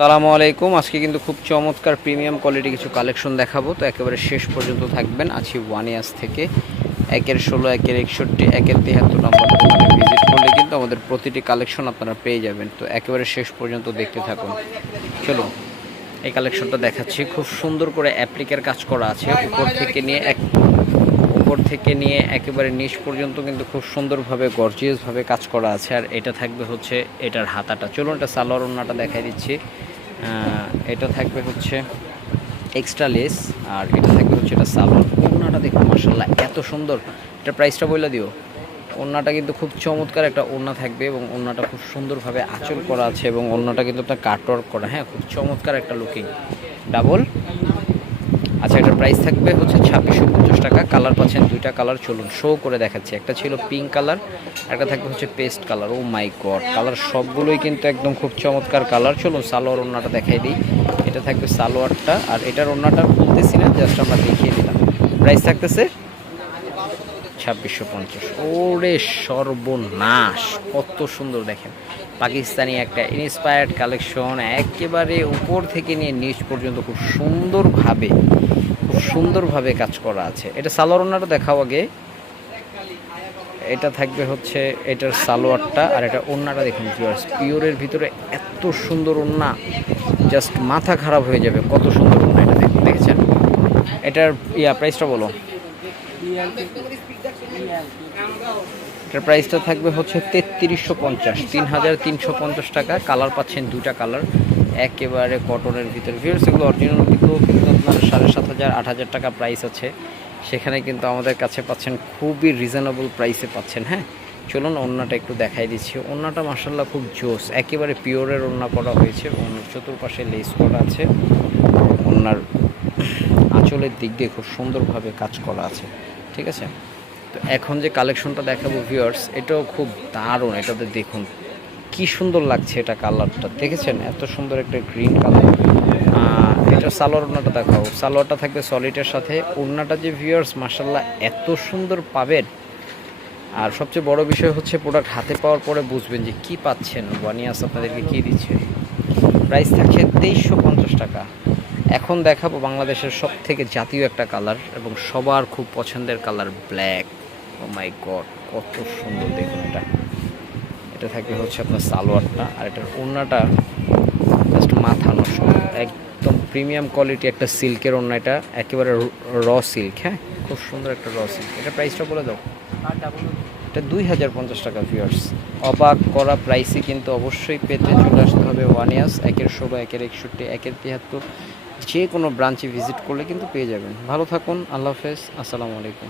সালামু আলাইকুম। আজকে কিন্তু খুব চমৎকার প্রিমিয়াম কোয়ালিটি কিছু কালেকশন দেখাবো। তো একেবারে শেষ পর্যন্ত থাকবেন। আছি ওয়ান ইয়ার্স থেকে। একের ষোলো, একের একষট্টি, একের তেহাত্তর নম্বর ভিজিট করলে কিন্তু আমাদের প্রতিটি কালেকশন আপনারা পেয়ে যাবেন। তো একেবারে শেষ পর্যন্ত দেখতে থাকুন। চলুন, এই কালেকশনটা দেখাচ্ছি। খুব সুন্দর করে অ্যাপ্লিকের কাজ করা আছে। উপর থেকে নিয়ে এক, উপর থেকে নিয়ে একেবারে নিচ পর্যন্ত কিন্তু খুব সুন্দরভাবে গর্জিয়াসভাবে কাজ করা আছে। আর এটা থাকবে হচ্ছে এটার হাতাটা। চলুন, এটা সালোয়ার ওড়নাটা দেখাই দিচ্ছি। এটা থাকবে হচ্ছে এক্সট্রা লেস আর এটা থাকবে হচ্ছে এটা সালোয়ার ওড়নাটা দেখুন মার্শাল্লাহ এত সুন্দর। এটা প্রাইসটা বলে দিও। ওড়নাটা কিন্তু খুব চমৎকার একটা ওড়না থাকবে এবং ওড়নাটা খুব সুন্দরভাবে আঁচল করা আছে এবং ওড়নাটা কিন্তু আপনার কাটওয়ার্ক করা হ্যাঁ খুব চমৎকার একটা লুকিং ডাবল আচ্ছা এটার প্রাইস থাকবে হচ্ছে ছাব্বিশশো পঞ্চাশ টাকা। কালার পাচ্ছেন দুইটা কালার চলুন শো করে দেখাচ্ছি। একটা ছিল পিঙ্ক কালার একটা থাকবে হচ্ছে paste colour oh my God colour সবগুলোই কিন্তু একদম খুব চমৎকার কালার চলুন সালোয়ার ওড়নাটা দেখাই দিই। এটা থাকবে সালোয়ারটা, আর এটার ওড়নাটা বলতেছি না জাস্ট আমরা দেখিয়ে দিলাম। প্রাইস থাকতেছে ছাব্বিশশো পঞ্চাশ। ওরে সর্বনাশ, কত সুন্দর দেখেন। পাকিস্তানি একটা ইন্সপায়ার্ড কালেকশন একেবারে উপর থেকে নিয়ে নিচ পর্যন্ত খুব সুন্দরভাবে খুব সুন্দরভাবে কাজ করা আছে। এটা সালোয়ার ওনাটা দেখাও আগে। এটা থাকবে হচ্ছে এটার সালোয়ারটা আর এটা ওন্নাটা দেখুন ভিউয়ার্স পিওরের ভিতরে এত সুন্দর ওন্না জাস্ট মাথা খারাপ হয়ে যাবে, কত সুন্দর ওন্না এটা দেখুন দেখেছেন? এটার ইয়া প্রাইসটা বলো। এটার প্রাইসটা থাকবে হচ্ছে তেত্রিশশো পঞ্চাশ তিন হাজার তিনশো পঞ্চাশ টাকা। কালার পাচ্ছেন দুটা কালার, একেবারে কটনের ভিতরে। ভিউর্স এগুলো অরিজিনাল কিন্তু কিন্তু আপনার সাড়ে সাত হাজার, আট হাজার টাকা প্রাইস আছে। সেখানে কিন্তু আমাদের কাছে পাচ্ছেন খুবই রিজনেবল প্রাইসে পাচ্ছেন হ্যাঁ? চলুন ওড়নাটা একটু দেখাই দিচ্ছি। ওড়নাটা মাসাল্লাহ খুব জোস, একেবারে পিওরের ওড়না করা হয়েছে। ওড়নার চতুর্পাশে লেস করা আছে। ওড়নার আঁচলের দিক দিয়ে খুব সুন্দরভাবে কাজ করা আছে। ঠিক আছে? তো এখন যে কালেকশনটা দেখাবো ভিউয়ার্স এটাও খুব দারুণ, এটাতে দেখুন কি সুন্দর লাগছে এটা কালারটা দেখেছেন? এত সুন্দর একটা গ্রিন কালার এটা সালোয়ার ওড়নাটা দেখাও। সালোয়ারটা থাকবে সলিডের সাথে। ওড়নাটা যে ভিউয়ার্স মাসাল্লাহ এত সুন্দর পাবেন। আর সবচেয়ে বড় বিষয় হচ্ছে প্রোডাক্ট হাতে পাওয়ার পরে বুঝবেন যে কি পাচ্ছেন। ওয়ানিয়াস আপনাদেরকে কী দিচ্ছে? প্রাইস থাকছে তেইশশো পঞ্চাশ টাকা। এখন দেখাবো বাংলাদেশের সব থেকে জাতীয় একটা কালার এবং সবার খুব পছন্দের কালার ব্ল্যাক মাই গড কত সুন্দর দেখুন এটা। এটা থাকবে হচ্ছে আপনার সালোয়ারটা, আর এটার ওড়নাটা জাস্ট মাথা নষ্ট। একদম প্রিমিয়াম কোয়ালিটি একটা সিল্কের ওড়না এটা, একেবারে র সিল্ক হ্যাঁ? খুব সুন্দর একটা র সিল্ক এটা প্রাইসটা বলে দাও। এটা দুই হাজার পঞ্চাশ টাকা ভিউয়ার্স অবাক করা প্রাইসে কিন্তু অবশ্যই পেতে চলে আসতে হবে ওয়ান ইয়ার্স একের ষোলো, একের একষট্টি, একের তিয়াত্তর। যে কোনো ব্রাঞ্চে ভিজিট করলে কিন্তু পেয়ে যাবেন। ভালো থাকুন, আল্লাহ হাফেজ, আসসালামু আলাইকুম।